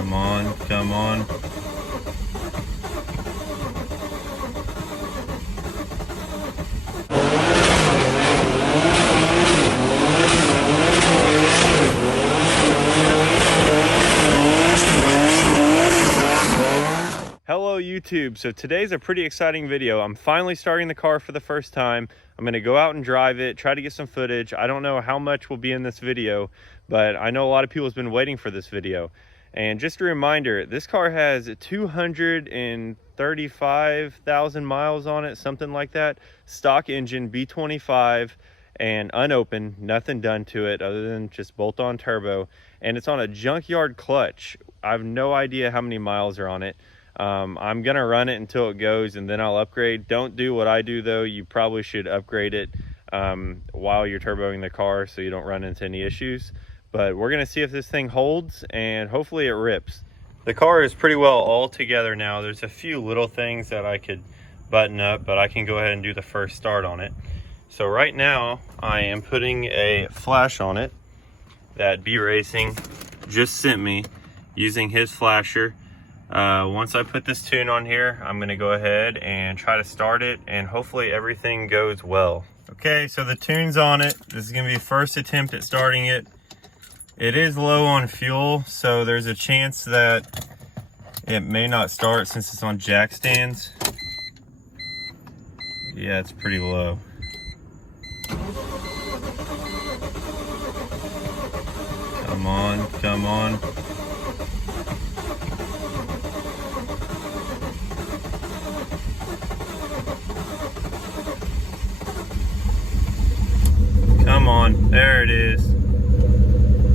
Come on, come on. Hello YouTube. So today's a pretty exciting video. I'm finally starting the car for the first time. I'm going to go out and drive it, try to get some footage. I don't know how much will be in this video, but I know a lot of people have been waiting for this video. And just a reminder, this car has 235,000 miles on it, something like that. Stock engine, B25, and unopened, nothing done to it other than just bolt-on turbo. And it's on a junkyard clutch. I have no idea how many miles are on it. I'm gonna run it until it goes and then I'll upgrade. Don't do what I do though. You probably should upgrade it while you're turboing the car so you don't run into any issues. But we're gonna see if this thing holds and hopefully it rips. The car is pretty well all together now. There's a few little things that I could button up, but I can go ahead and do the first start on it. So right now I am putting a flash on it that B Racing just sent me using his flasher. Once I put this tune on here, I'm gonna go ahead and try to start it and hopefully everything goes well. Okay, so the tune's on it. This is gonna be the first attempt at starting it. It is low on fuel, so there's a chance that it may not start since it's on jack stands. Yeah, it's pretty low. Come on, come on. Come on, there it is.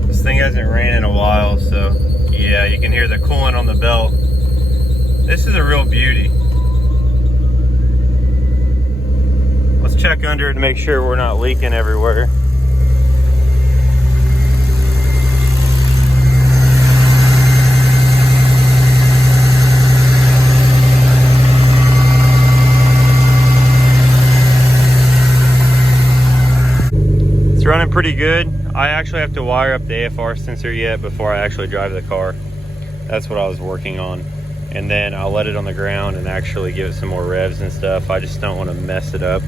This thing hasn't ran in a while, so yeah, you can hear the coolant on the belt. This is a real beauty. Let's check under to make sure we're not leaking everywhere. Running pretty good. I actually have to wire up the AFR sensor yet before I actually drive the car. That's what I was working on. And then I'll let it on the ground and actually give it some more revs and stuff. I just don't want to mess it up.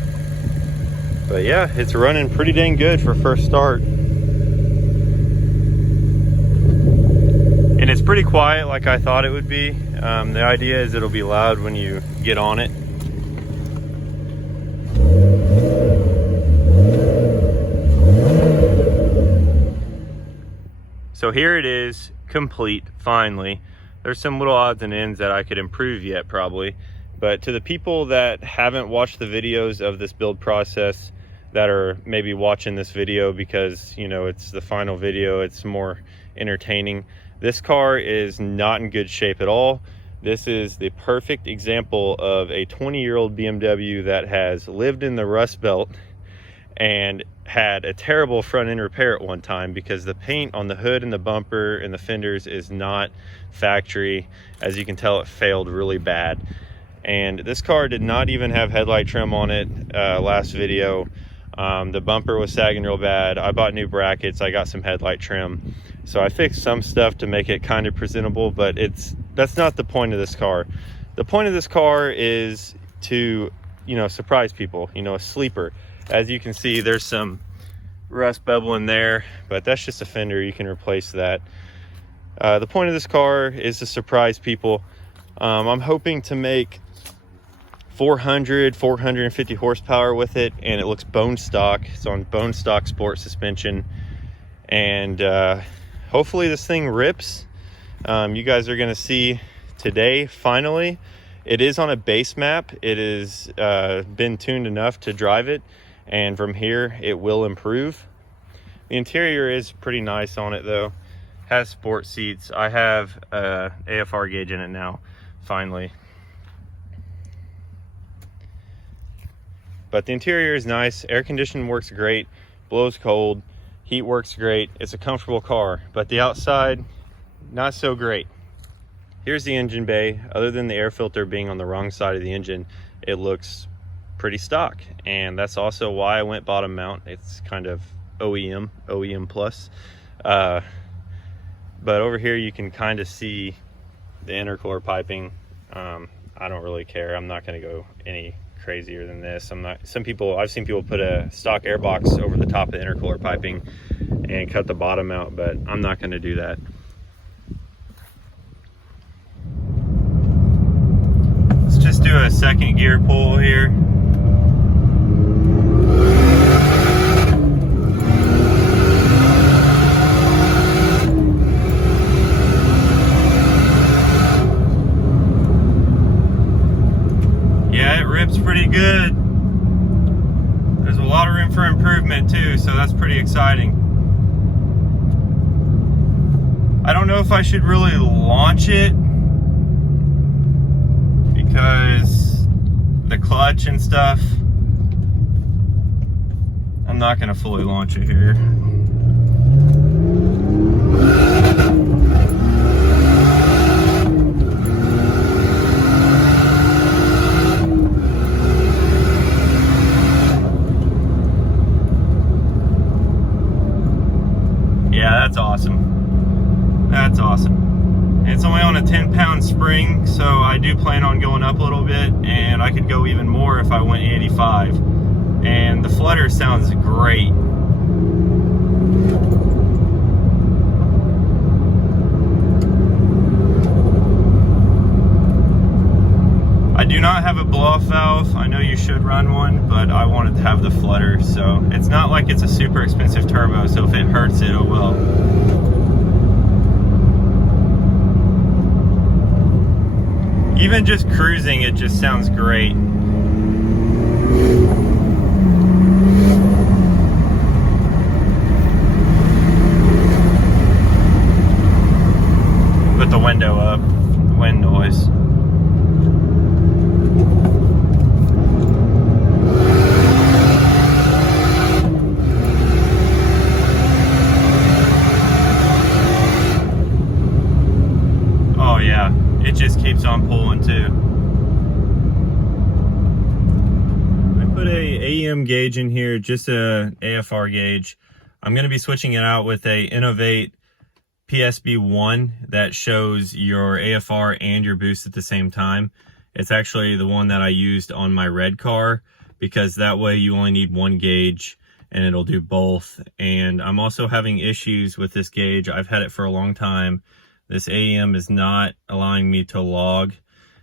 But yeah, it's running pretty dang good for first start. And it's pretty quiet like I thought it would be. The idea is it'll be loud when you get on it. So here it is, complete, finally. There's some little odds and ends that I could improve yet probably, but to the people that haven't watched the videos of this build process, that are maybe watching this video because, you know, it's the final video, it's more entertaining. This car is not in good shape at all. This is the perfect example of a 20-year-old BMW that has lived in the Rust Belt and had a terrible front end repair at one time because the paint on the hood and the bumper and the fenders is not factory. As you can tell, it failed really bad. And this car did not even have headlight trim on it last video. The bumper was sagging real bad. I bought new brackets, I got some headlight trim. So I fixed some stuff to make it kind of presentable, but that's not the point of this car. The point of this car is to, you know, surprise people, you know, a sleeper. As you can see, there's some rust bubbling there, but that's just a fender. You can replace that. The point of this car is to surprise people. I'm hoping to make 450 horsepower with it, and it looks bone stock. It's on bone stock sport suspension, and hopefully this thing rips. You guys are gonna see today, finally. It is on a base map. It has been tuned enough to drive it, and from here it will improve. The interior is pretty nice on it though. Has sport seats. I have a AFR gauge in it now, finally. But the interior is nice. Air conditioning works great, blows cold, heat works great. It's a comfortable car, but the outside, not so great. Here's the engine bay. Other than the air filter being on the wrong side of the engine, it looks pretty stock, and that's also why I went bottom mount. It's kind of OEM plus, but But over here you can kind of see the intercooler piping. I don't really care. I'm not going to go any crazier than this. I've seen people put a stock air box over the top of the intercooler piping and cut the bottom out, but I'm not going to do that. Let's just do a second gear pull here. Yeah, it rips pretty good. There's a lot of room for improvement too, so that's pretty exciting. I don't know if I should really launch it because the clutch and stuff. I'm not going to fully launch it here. Yeah, that's awesome. That's awesome. It's only on a 10-pound spring, so I do plan on going up a little bit, and I could go even more if I went 85. And the flutter sounds great. I do not have a blow-off valve. I know you should run one, but I wanted to have the flutter, so it's not like it's a super expensive turbo, so if it hurts it, oh well. Even just cruising, it just sounds great. Put the window up, wind noise. Oh yeah, it just keeps on pulling too. I put a AEM gauge in here, just a AFR gauge. I'm going to be switching it out with a Innovate PSB1 that shows your AFR and your boost at the same time. It's actually the one that I used on my red car because that way you only need one gauge and it'll do both. And I'm also having issues with this gauge. I've had it for a long time. This AEM is not allowing me to log.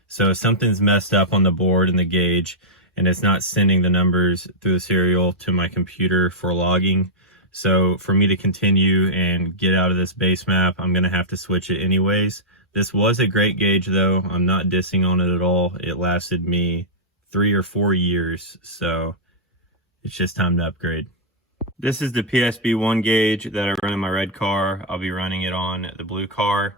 So something's messed up on the board and the gauge, and it's not sending the numbers through the serial to my computer for logging. So for me to continue and get out of this base map, I'm going to have to switch it anyways. This was a great gauge though. I'm not dissing on it at all. It lasted me 3 or 4 years. So it's just time to upgrade. This is the PSB1 gauge that I run in my red car. I'll be running it on the blue car.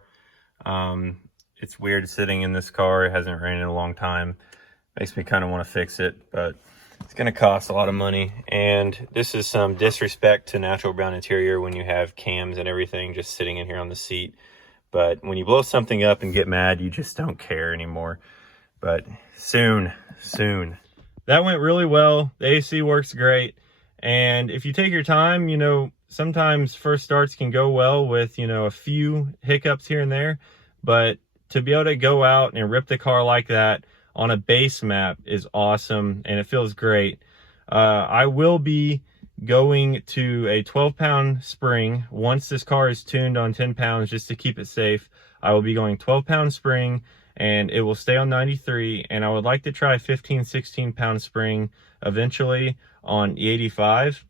It's weird sitting in this car. It hasn't ran in a long time. Makes me kind of want to fix it, but it's going to cost a lot of money. And this is some disrespect to natural brown interior when you have cams and everything just sitting in here on the seat. But when you blow something up and get mad, you just don't care anymore. But soon. That went really well. The AC works great. And if you take your time, you know, sometimes first starts can go well with, you know, a few hiccups here and there. But to be able to go out and rip the car like that on a base map is awesome, and it feels great. I will be going to a 12-pound spring once this car is tuned on 10 pounds just to keep it safe. I will be going 12-pound spring, and it will stay on 93, and I would like to try 16-pound spring eventually on E85.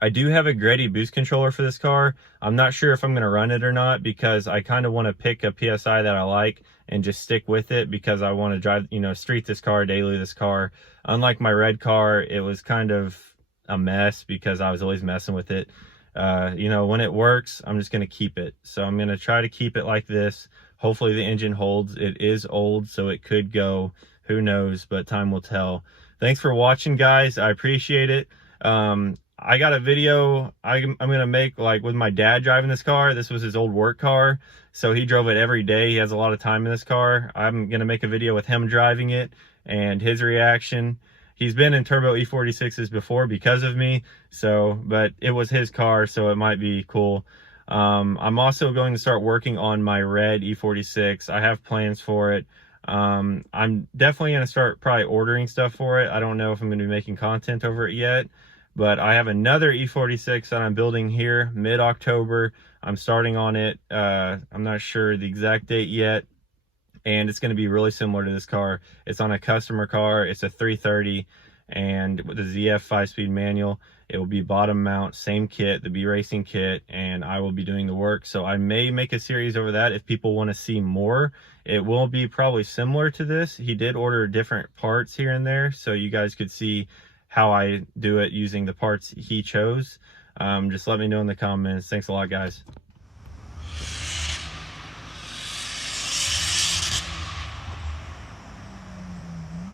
I do have a Greddy boost controller for this car. I'm not sure if I'm going to run it or not because I kind of want to pick a PSI that I like and just stick with it because I want to drive, you know, street this car, daily this car. Unlike my red car, it was kind of a mess because I was always messing with it. You know, when it works, I'm just going to keep it. So I'm going to try to keep it like this. Hopefully the engine holds. It is old, so it could go. Who knows, but time will tell. Thanks for watching, guys. I appreciate it. I got a video I'm gonna make like with my dad driving this car. This was his old work car, so he drove it every day. He has a lot of time in this car. I'm gonna make a video with him driving it and his reaction. He's been in turbo E46s before because of me, so but it was his car, so it might be cool. I'm also going to start working on my red E46. I have plans for it. I'm definitely going to start probably ordering stuff for it. I don't know if I'm going to be making content over it yet, but I have another E46 that I'm building here mid-October. I'm starting on it. I'm not sure the exact date yet, and it's going to be really similar to this car. It's on a customer car. It's a 330 and with the ZF 5-speed manual. It will be bottom mount, same kit, the B Racing kit, and I will be doing the work. So I may make a series over that if people want to see more. It will be probably similar to this. He did order different parts here and there, so you guys could see how I do it using the parts he chose. Just let me know in the comments. Thanks a lot, guys.